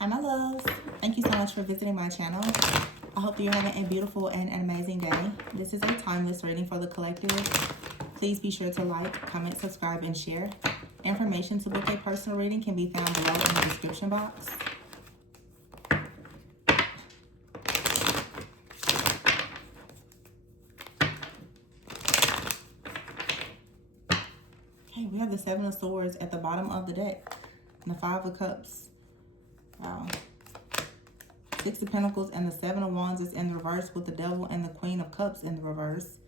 Hi my loves, thank you so much for visiting my channel. I hope that you're having a beautiful and an amazing day. This is a timeless reading for the collective. Please be sure to like, comment, subscribe, and share. Information to book a personal reading can be found below in the description box. Okay, we have the Seven of Swords at the bottom of the deck and the Five of Cups. Wow. Six of Pentacles and the Seven of Wands is in the reverse with the Devil and the Queen of Cups in the reverse.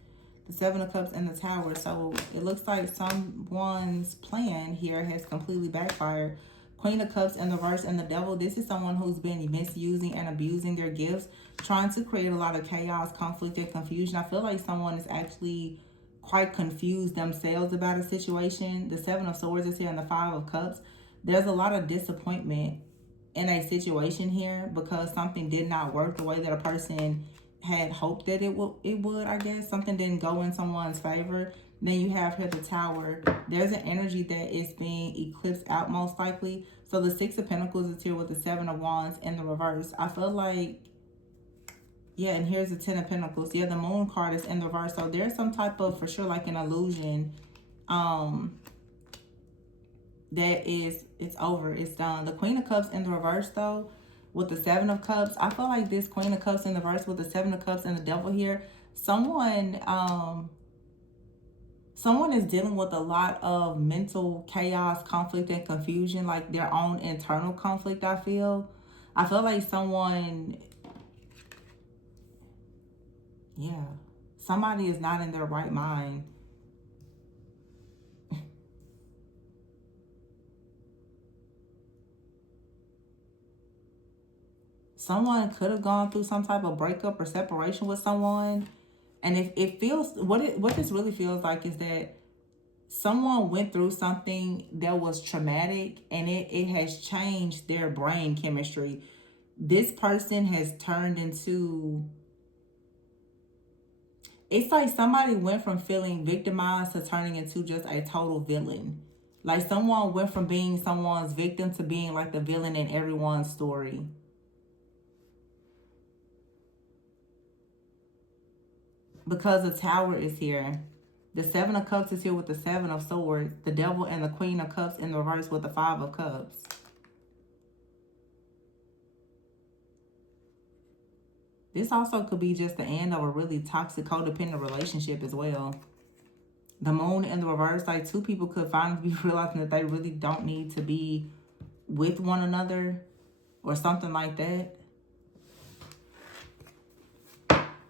The Seven of Cups and the Tower. So it looks like someone's plan here has completely backfired. Queen of Cups in the reverse and the Devil. This is someone who's been misusing and abusing their gifts, trying to create a lot of chaos, conflict, and confusion. I feel like someone is actually quite confused themselves about a situation. The Seven of Swords is here and the Five of Cups. There's a lot of disappointment in a situation here because something did not work the way that a person had hoped that it would, I guess. Something didn't go in someone's favor. Then you have here the Tower. There's an energy that is being eclipsed out most likely. So the Six of Pentacles is here with the Seven of Wands in the reverse. I feel like, yeah, and here's the Ten of Pentacles. Yeah, the Moon card is in the reverse. So there's some type of, for sure, like an illusion that is, it's over, it's done. The Queen of Cups in the reverse though, with the Seven of Cups, I feel like this Queen of Cups in the reverse with the Seven of Cups and the Devil here, someone is dealing with a lot of mental chaos, conflict, and confusion, like their own internal conflict. I feel like someone, yeah, somebody is not in their right mind. Someone could have gone through some type of breakup or separation with someone. And if it feels, what this really feels like is that someone went through something that was traumatic and it has changed their brain chemistry. This person has turned into, it's like somebody went from feeling victimized to turning into just a total villain. Like someone went from being someone's victim to being like the villain in everyone's story. Because the Tower is here. The Seven of Cups is here with the Seven of Swords. The Devil and the Queen of Cups in the reverse with the Five of Cups. This also could be just the end of a really toxic, codependent relationship as well. The Moon in the reverse, like two people could finally be realizing that they really don't need to be with one another or something like that.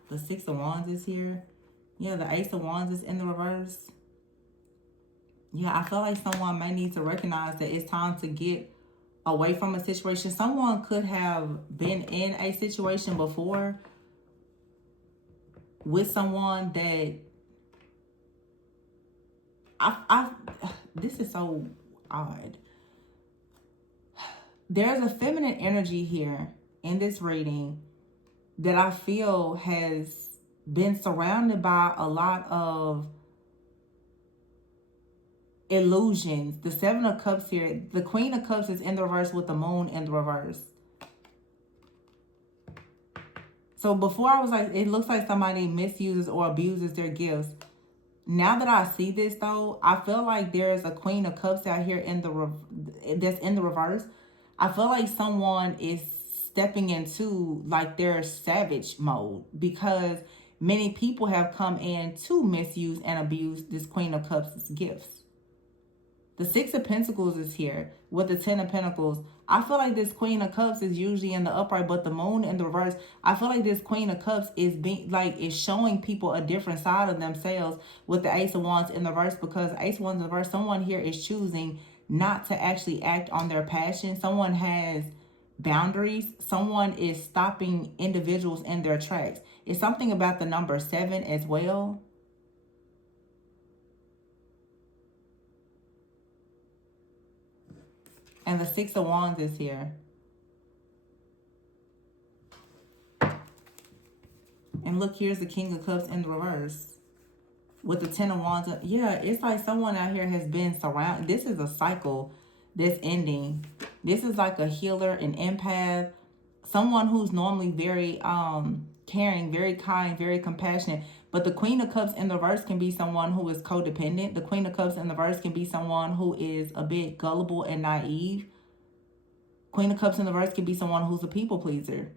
The Six of Wands is here. Yeah, the Ace of Wands is in the reverse. Yeah, I feel like someone may need to recognize that it's time to get away from a situation. Someone could have been in a situation before with someone that this is so odd. There's a feminine energy here in this reading that I feel has been surrounded by a lot of illusions. The Seven of Cups here, the Queen of Cups is in the reverse with the Moon in the reverse. So before I was like, it looks like somebody misuses or abuses their gifts. Now that I see this though, I feel like there's a Queen of Cups out here in that's in the reverse. I feel like someone is stepping into like their savage mode because many people have come in to misuse and abuse this Queen of Cups' gifts. The Six of Pentacles is here with the Ten of Pentacles. I feel like this Queen of Cups is usually in the upright, but the Moon in the reverse, I feel like this Queen of Cups is is showing people a different side of themselves with the Ace of Wands in the reverse, because Ace of Wands in the reverse, someone here is choosing not to actually act on their passion. Someone has boundaries. Someone is stopping individuals in their tracks. It's something about the number 7 as well. And the Six of Wands is here. And look, here's the King of Cups in the reverse with the Ten of Wands. Yeah, it's like someone out here has been surrounded. This is a cycle that's ending. This is like a healer, an empath, someone who's normally very caring, very kind, very compassionate. But the Queen of Cups in the reverse can be someone who is codependent. The Queen of Cups in the reverse can be someone who is a bit gullible and naive. Queen of Cups in the reverse can be someone who's a people pleaser.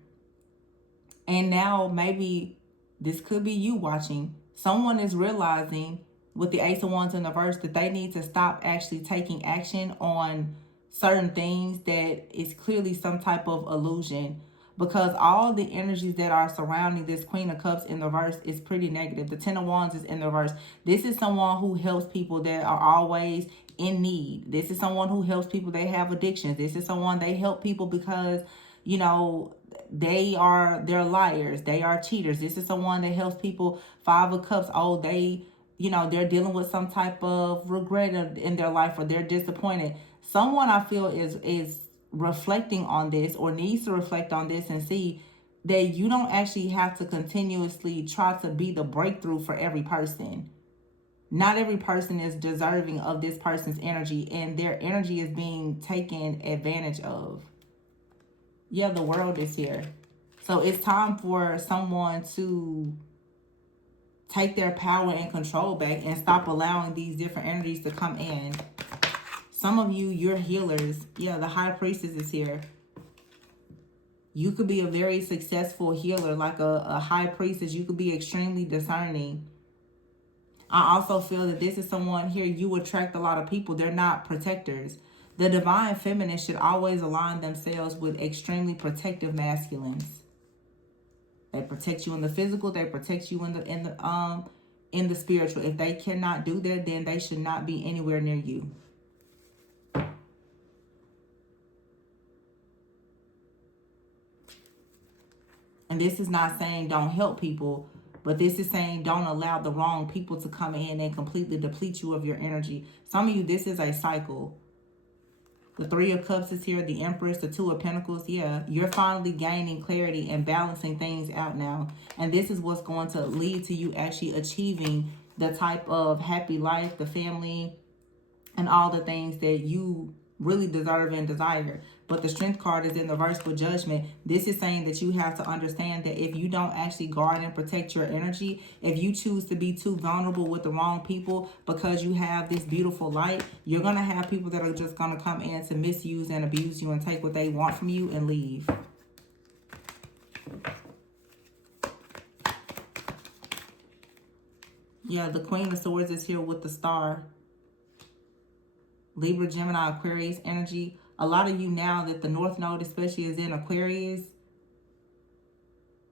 And now maybe this could be you watching. Someone is realizing with the Ace of Wands in the reverse that they need to stop actually taking action on certain things that is clearly some type of illusion, because all the energies that are surrounding this Queen of Cups in the reverse is pretty negative. The Ten of Wands is in the reverse. This is someone who helps people that are always in need. This is someone who helps people that have addictions. This is someone they help people because, you know, they're liars, they are cheaters. This is someone that helps people. Five of Cups, oh, they're dealing with some type of regret in their life, or they're disappointed. Someone I feel is reflecting on this, or needs to reflect on this, and see that you don't actually have to continuously try to be the breakthrough for every person. Not every person is deserving of this person's energy, and their energy is being taken advantage of. Yeah, the World is here. So it's time for someone to take their power and control back and stop allowing these different energies to come in. Some of you, you're healers. Yeah, the High Priestess is here. You could be a very successful healer, like a High Priestess. You could be extremely discerning. I also feel that this is someone here, you attract a lot of people. They're not protectors. The Divine Feminine should always align themselves with extremely protective masculines. They protect you in the physical. They protect you in the spiritual. If they cannot do that, then they should not be anywhere near you. And this is not saying don't help people, but this is saying don't allow the wrong people to come in and completely deplete you of your energy. Some of you, this is a cycle. The Three of Cups is here. The Empress, the Two of Pentacles. Yeah, you're finally gaining clarity and balancing things out now. And this is what's going to lead to you actually achieving the type of happy life, the family, and all the things that you really deserve and desire. But the Strength card is in the reverse with Judgment. This is saying that you have to understand that if you don't actually guard and protect your energy, if you choose to be too vulnerable with the wrong people because you have this beautiful light, you're going to have people that are just going to come in to misuse and abuse you and take what they want from you and leave. Yeah, the Queen of Swords is here with the Star. Libra, Gemini, Aquarius energy. A lot of you now that the North Node especially is in Aquarius,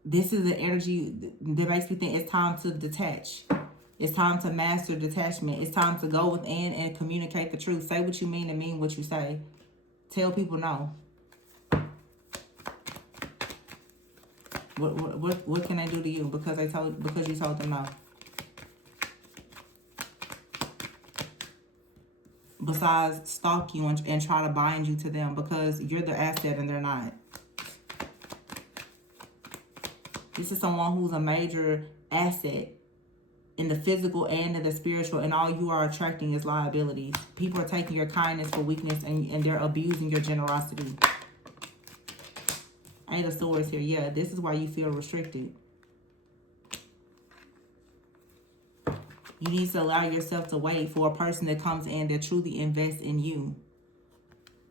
this is the energy that makes me think it's time to detach. It's time to master detachment. It's time to go within and communicate the truth. Say what you mean and mean what you say. Tell people no. What can they do to you because you told them no? Besides stalk you and try to bind you to them because you're the asset and they're not. This is someone who's a major asset in the physical and in the spiritual, and all you are attracting is liabilities. People are taking your kindness for weakness, and they're abusing your generosity. Eight of Swords here. Yeah, this is why you feel restricted. You need to allow yourself to wait for a person that comes in that truly invests in you.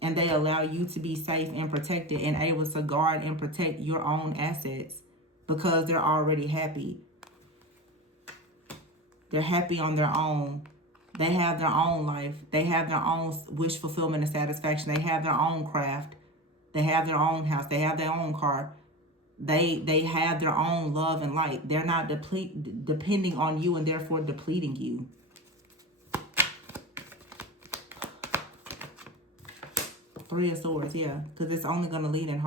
And they allow you to be safe and protected and able to guard and protect your own assets because they're already happy. They're happy on their own. They have their own life. They have their own wish fulfillment and satisfaction. They have their own craft. They have their own house. They have their own car. They have their own love and light. They're not depending on you and therefore depleting you. Three of Swords, yeah, because it's only going to lead to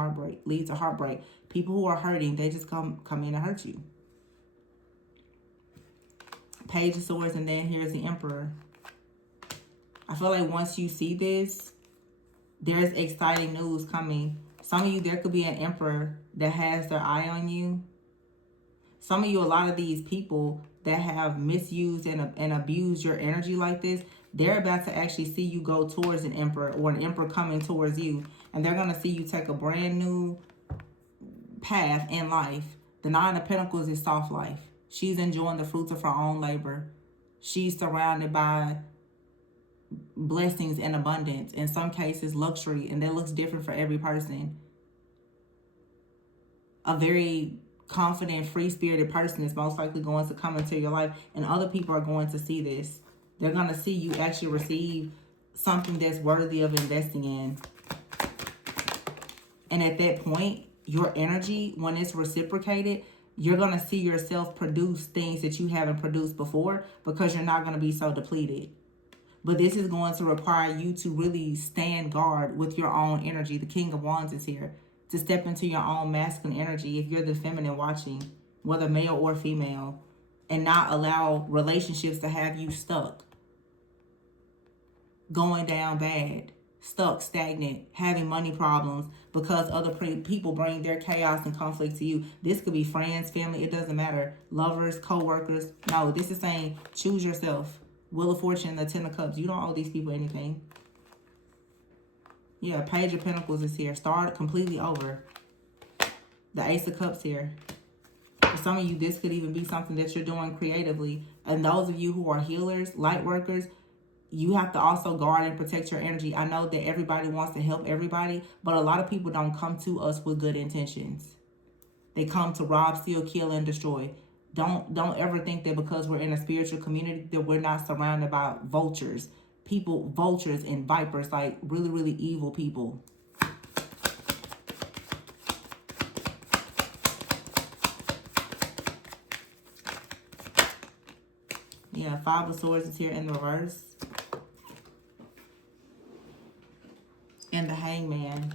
heartbreak. People who are hurting, they just come in to hurt you. Page of Swords, and then here's the Emperor. I feel like once you see this, there's exciting news coming. Some of you, there could be an Emperor that has their eye on you. Some of you, a lot of these people that have misused and abused your energy like this, they're about to actually see you go towards an Emperor or an Emperor coming towards you. And they're going to see you take a brand new path in life. The Nine of Pentacles is soft life. She's enjoying the fruits of her own labor. She's surrounded by blessings and abundance. In some cases, luxury. And that looks different for every person. A very confident, free-spirited person is most likely going to come into your life. And other people are going to see this. They're going to see you actually receive something that's worthy of investing in. And at that point, your energy, when it's reciprocated, you're going to see yourself produce things that you haven't produced before because you're not going to be so depleted. But this is going to require you to really stand guard with your own energy. The King of Wands is here to step into your own masculine energy if you're the feminine watching, whether male or female, and not allow relationships to have you stuck, going down bad, stuck, stagnant, having money problems because other people bring their chaos and conflict to you. This could be friends, family, it doesn't matter. Lovers, co-workers. No, this is saying choose yourself. Wheel of Fortune, the Ten of Cups. You don't owe these people anything. Yeah, Page of Pentacles is here. Start completely over. The Ace of Cups here. For some of you, this could even be something that you're doing creatively. And those of you who are healers, light workers, you have to also guard and protect your energy. I know that everybody wants to help everybody, but a lot of people don't come to us with good intentions. They come to rob, steal, kill, and destroy. Don't ever think that because we're in a spiritual community that we're not surrounded by vultures. People, vultures and vipers, like really, really evil people. Yeah, Five of Swords is here in reverse. And the Hangman.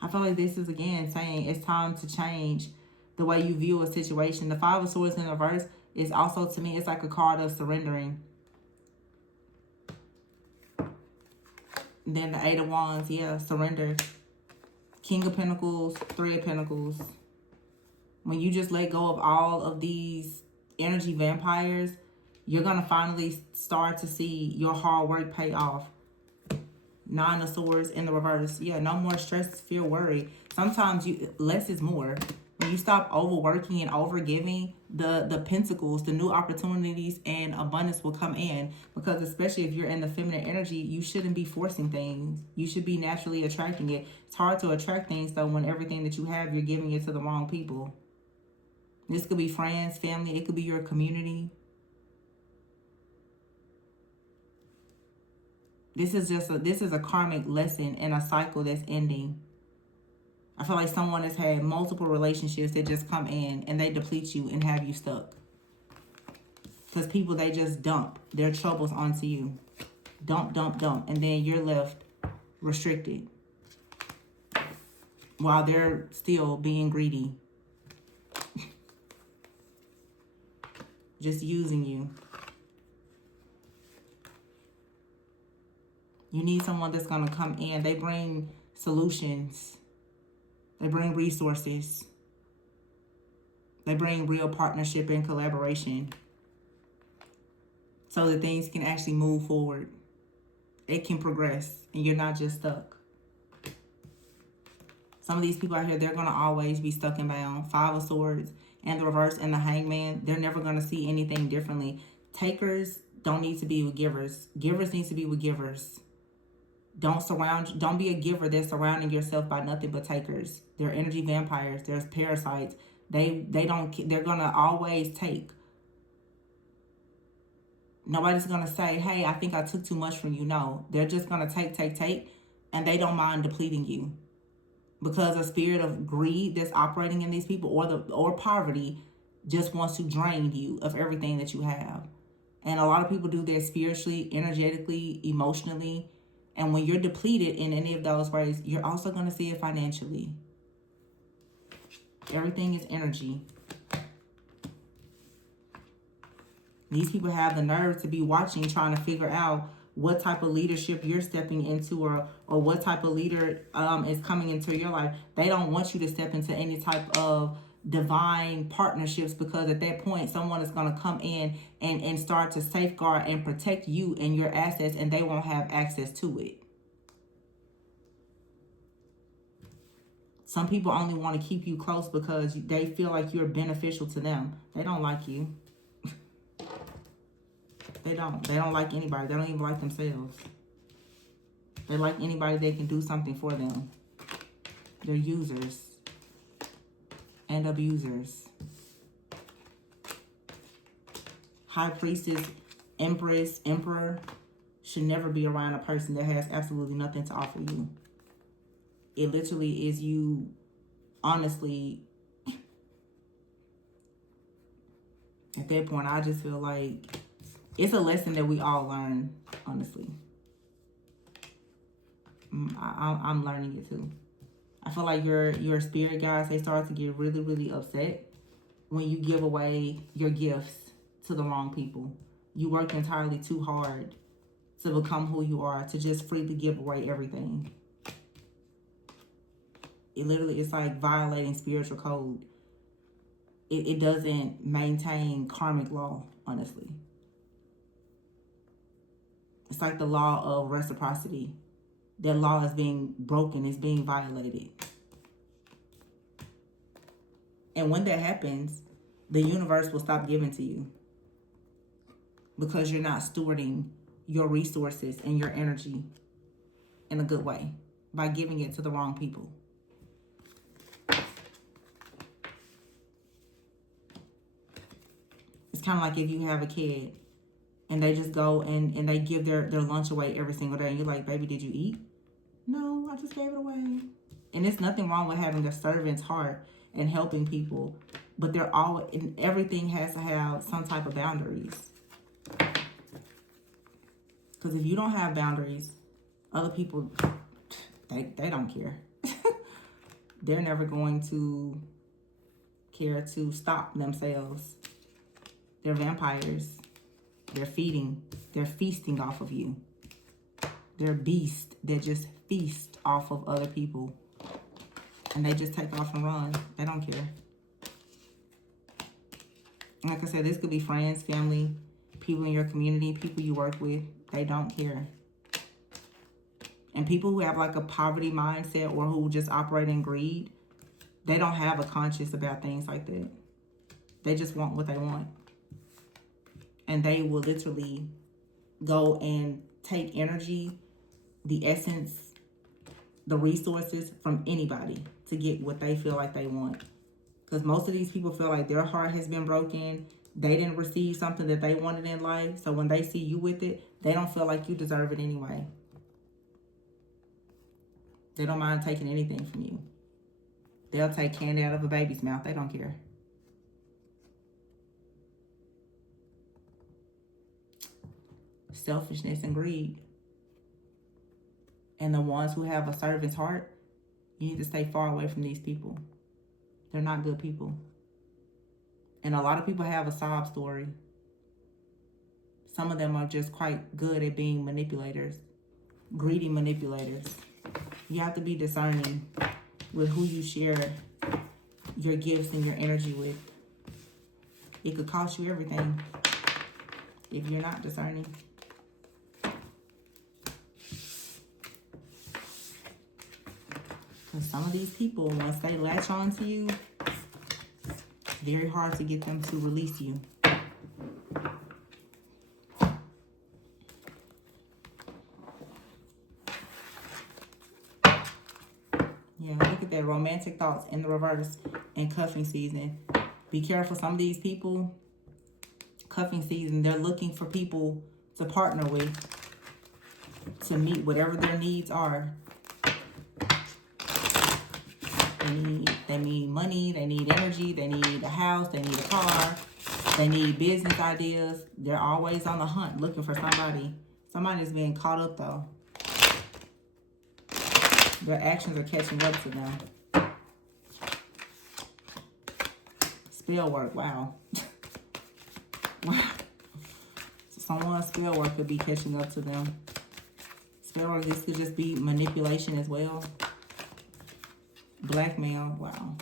I feel like this is, again, saying it's time to change the way you view a situation. The Five of Swords in reverse is also, to me, it's like a card of surrendering. Then the Eight of Wands, yeah, surrender. King of Pentacles, Three of Pentacles. When you just let go of all of these energy vampires, you're going to finally start to see your hard work pay off. Nine of Swords in the reverse. Yeah, no more stress, fear, worry. Sometimes less is more. When you stop overworking and overgiving, the pentacles, the new opportunities and abundance will come in. Because especially if you're in the feminine energy, you shouldn't be forcing things. You should be naturally attracting it. It's hard to attract things, though, when everything that you have, you're giving it to the wrong people. This could be friends, family. It could be your community. This is a karmic lesson and a cycle that's ending. I feel like someone has had multiple relationships that just come in and they deplete you and have you stuck. Because people, they just dump their troubles onto you. Dump, dump, dump. And then you're left restricted. While they're still being greedy. Just using you. You need someone that's going to come in. They bring solutions. They bring resources. They bring real partnership and collaboration. So that things can actually move forward. It can progress. And you're not just stuck. Some of these people out here, they're going to always be stuck and bound. Five of Swords and the reverse and the Hangman. They're never going to see anything differently. Takers don't need to be with givers. Givers need to be with givers. Don't be a giver that's surrounding yourself by nothing but takers. They're energy vampires. There's parasites. They're gonna always take. Nobody's gonna say, hey, I think I took too much from you. No, they're just gonna take, and they don't mind depleting you. Because a spirit of greed that's operating in these people or poverty just wants to drain you of everything that you have. And a lot of people do that spiritually, energetically, emotionally. And when you're depleted in any of those ways, you're also going to see it financially. Everything is energy. These people have the nerve to be watching, trying to figure out what type of leadership you're stepping into or what type of leader is coming into your life. They don't want you to step into any type of divine partnerships, because at that point someone is going to come in and start to safeguard and protect you and your assets, and they won't have access to it. Some people only want to keep you close because they feel like you're beneficial to them. They don't like you. They don't like anybody. They don't even like themselves. They like anybody that can do something for them. They're users and abusers. High priestess, empress, emperor should never be around a person that has absolutely nothing to offer you. It literally is you, honestly, at that point, I just feel like it's a lesson that we all learn, honestly. I'm learning it too. I feel like your spirit guides, they start to get really, really upset when you give away your gifts to the wrong people. You work entirely too hard to become who you are, to just freely give away everything. It literally is like violating spiritual code. It doesn't maintain karmic law, honestly. It's like the law of reciprocity. That law is being broken, is being violated. And when that happens, the universe will stop giving to you, because you're not stewarding your resources and your energy in a good way by giving it to the wrong people. It's kind of like if you have a kid and they just go and they give their lunch away every single day, and you're like, baby, did you eat? No, I just gave it away. And there's nothing wrong with having a servant's heart and helping people, but they're all, and everything has to have some type of boundaries. Because if you don't have boundaries, other people, they don't care. They're never going to care to stop themselves. They're vampires. They're feeding. They're feasting off of you. They're beasts that just feast off of other people. And they just take off and run. They don't care. Like I said, this could be friends, family, people in your community, people you work with. They don't care. And people who have like a poverty mindset or who just operate in greed, they don't have a conscience about things like that. They just want what they want. And they will literally go and take energy, the essence, the resources from anybody to get what they feel like they want. Because most of these people feel like their heart has been broken. They didn't receive something that they wanted in life. So when they see you with it, they don't feel like you deserve it anyway. They don't mind taking anything from you. They'll take candy out of a baby's mouth. They don't care. Selfishness and greed. And the ones who have a servant's heart, you need to stay far away from these people. They're not good people. And a lot of people have a sob story. Some of them are just quite good at being manipulators. Greedy manipulators. You have to be discerning with who you share your gifts and your energy with. It could cost you everything if you're not discerning. Because some of these people, once they latch on to you, it's very hard to get them to release you. Yeah, look at that. Romantic thoughts in the reverse and cuffing season. Be careful. Some of these people, cuffing season, they're looking for people to partner with to meet whatever their needs are. They need money, they need energy, they need a house, they need a car, they need business ideas. They're always on the hunt looking for somebody. Somebody's being caught up though. Their actions are catching up to them. Spell work, wow. Wow. So someone's spell work could be catching up to them. Spell work, this could just be manipulation as well. Blackmail, wow.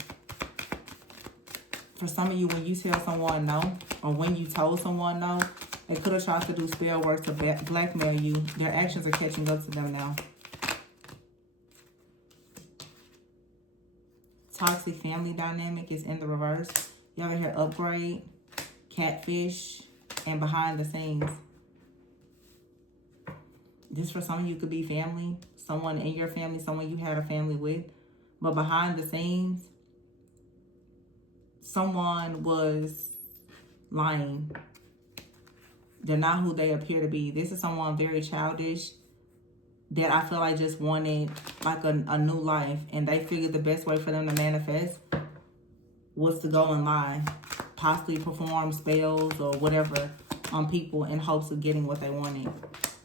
For some of you, when you tell someone no, or when you told someone no, they could have tried to do spell work to blackmail you. Their actions are catching up to them now. Toxic family dynamic is in the reverse. You ever hear upgrade, catfish, and behind the scenes? This for some of you could be family, someone in your family, someone you had a family with. But behind the scenes, someone was lying. They're not who they appear to be. This is someone very childish that I feel like just wanted like a new life. And they figured the best way for them to manifest was to go and lie. Possibly perform spells or whatever on people in hopes of getting what they wanted.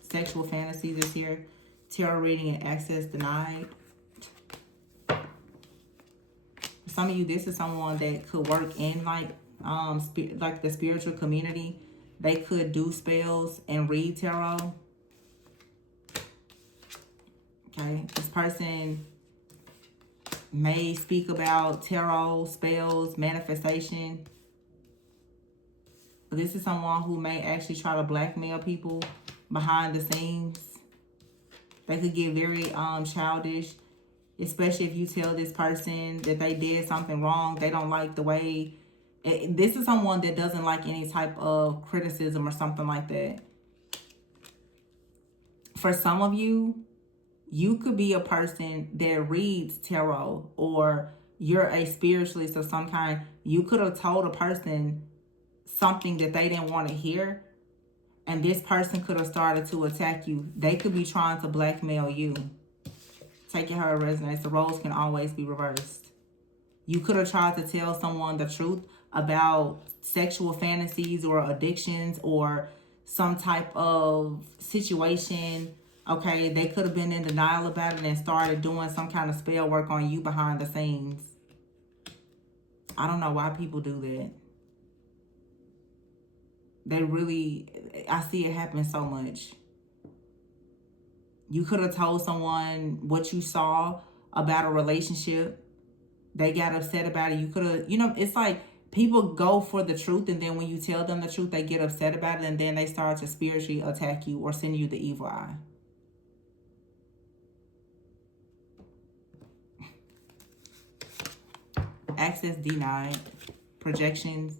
Sexual fantasies is here. Tarot reading and access denied. For some of you, this is someone that could work in like the spiritual community. They could do spells and read tarot. Okay, this person may speak about tarot, spells, manifestation. But this is someone who may actually try to blackmail people behind the scenes. They could get very childish, especially if you tell this person that they did something wrong. They don't like the way... This is someone that doesn't like any type of criticism or something like that. For some of you, you could be a person that reads tarot, or you're a spiritualist of some kind. You could have told a person something that they didn't want to hear, and this person could have started to attack you. They could be trying to blackmail you. Take it how it resonates. The roles can always be reversed. You could have tried to tell someone the truth about sexual fantasies or addictions or some type of situation. Okay, they could have been in denial about it and started doing some kind of spell work on you behind the scenes. I don't know why people do that. They really, I see it happen so much. You could have told someone what you saw about a relationship. They got upset about it. You could have, it's like people go for the truth, and then when you tell them the truth, they get upset about it, and then they start to spiritually attack you or send you the evil eye. Access denied. Projections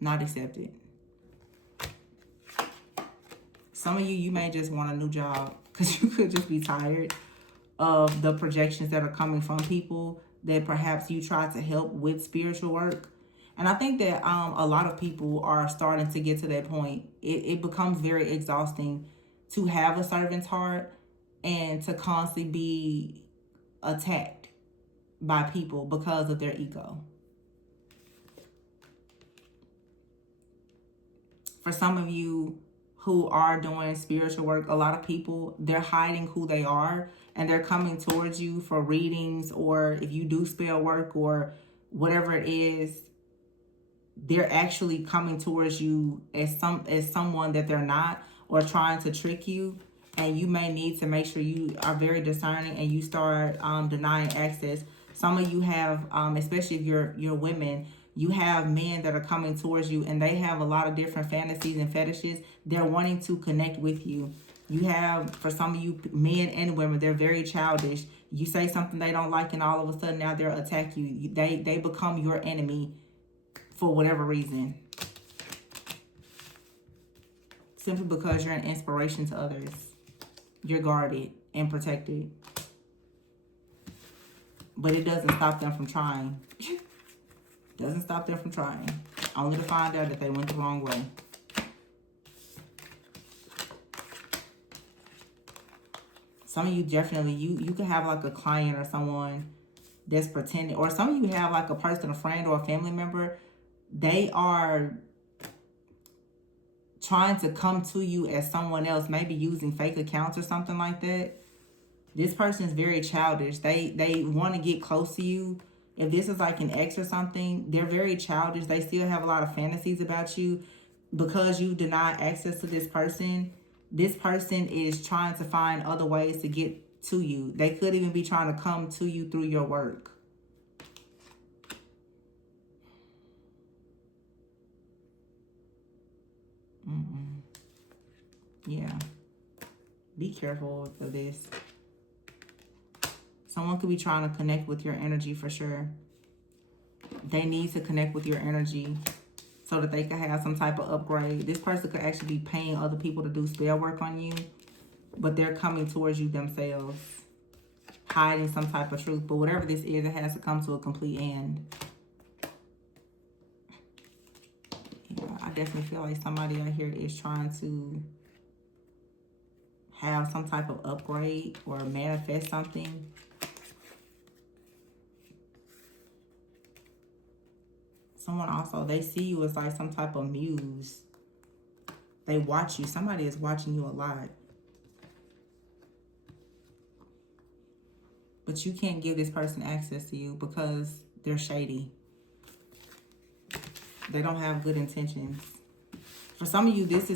not accepted. Some of you may just want a new job because you could just be tired of the projections that are coming from people that perhaps you try to help with spiritual work. And I think that a lot of people are starting to get to that point. It becomes very exhausting to have a servant's heart and to constantly be attacked by people because of their ego. For some of you who are doing spiritual work, a lot of people, they're hiding who they are, and they're coming towards you for readings, or if you do spell work or whatever it is, they're actually coming towards you as someone that they're not, or trying to trick you. And you may need to make sure you are very discerning and you start denying access. Some of you have, especially if you're women, you have men that are coming towards you, and they have a lot of different fantasies and fetishes. They're wanting to connect with you. You have, for some of you, men and women, they're very childish. You say something they don't like, and all of a sudden now they'll attack you. They become your enemy for whatever reason. Simply because you're an inspiration to others. You're guarded and protected. But it doesn't stop them from trying. Doesn't stop them from trying. Only to find out that they went the wrong way. Some of you definitely, you could have like a client or someone that's pretending. Or some of you have like a person, a friend or a family member. They are trying to come to you as someone else. Maybe using fake accounts or something like that. This person is very childish. They want to get close to you. If this is like an ex or something, they're very childish. They still have a lot of fantasies about you. Because you deny access to this person is trying to find other ways to get to you. They could even be trying to come to you through your work. Yeah. Be careful of this. Someone could be trying to connect with your energy for sure. They need to connect with your energy so that they can have some type of upgrade. This person could actually be paying other people to do spell work on you, but they're coming towards you themselves, hiding some type of truth. But whatever this is, it has to come to a complete end. Yeah, I definitely feel like somebody out here is trying to have some type of upgrade or manifest something. Someone also, they see you as like some type of muse. They watch you. Somebody is watching you a lot. But you can't give this person access to you because they're shady. They don't have good intentions. For some of you, this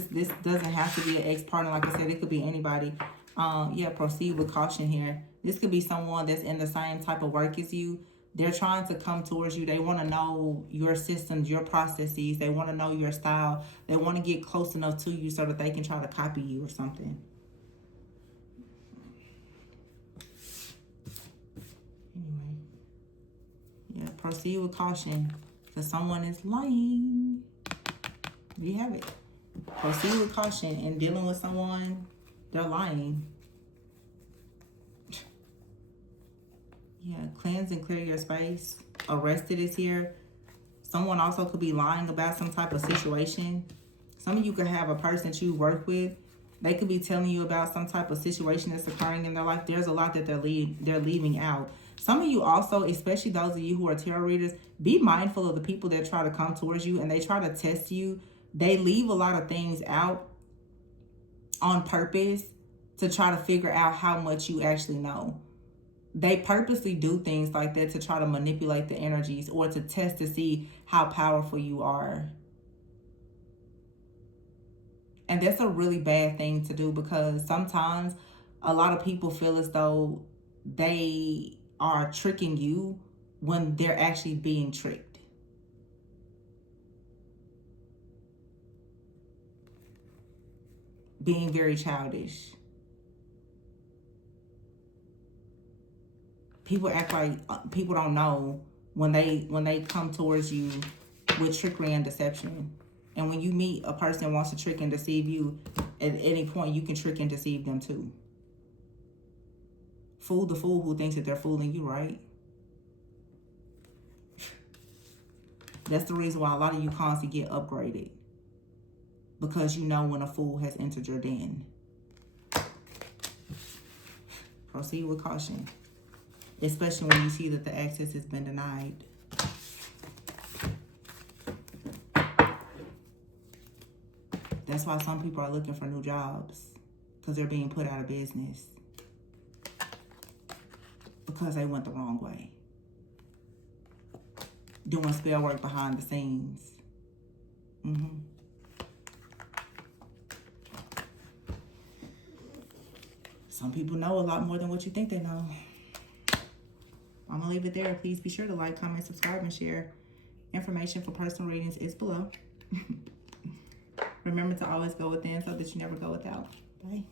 doesn't have to be an ex-partner. Like I said, it could be anybody. Yeah, proceed with caution here. This could be someone that's in the same type of work as you. They're trying to come towards you. They want to know your systems, your processes. They want to know your style. They want to get close enough to you so that they can try to copy you or something. Anyway. Yeah, proceed with caution because someone is lying. You have it. Proceed with caution in dealing with someone. They're lying. Yeah, cleanse and clear your space. Arrested is here. Someone also could be lying about some type of situation. Some of you could have a person that you work with. They could be telling you about some type of situation that's occurring in their life. There's a lot that they're leaving out. Some of you also, especially those of you who are tarot readers, be mindful of the people that try to come towards you and they try to test you. They leave a lot of things out on purpose to try to figure out how much you actually know. They purposely do things like that to try to manipulate the energies or to test to see how powerful you are. And that's a really bad thing to do because sometimes a lot of people feel as though they are tricking you when they're actually being tricked. Being very childish. People act like people don't know when they come towards you with trickery and deception. And when you meet a person that wants to trick and deceive you, at any point you can trick and deceive them too. Fool the fool who thinks that they're fooling you, right? That's the reason why a lot of you constantly get upgraded. Because you know when a fool has entered your den. Proceed with caution. Especially when you see that the access has been denied. That's why some people are looking for new jobs. Because they're being put out of business. Because they went the wrong way. Doing spell work behind the scenes. Some people know a lot more than what you think they know. I'm going to leave it there. Please be sure to like, comment, subscribe, and share. Information for personal readings is below. Remember to always go within so that you never go without. Bye.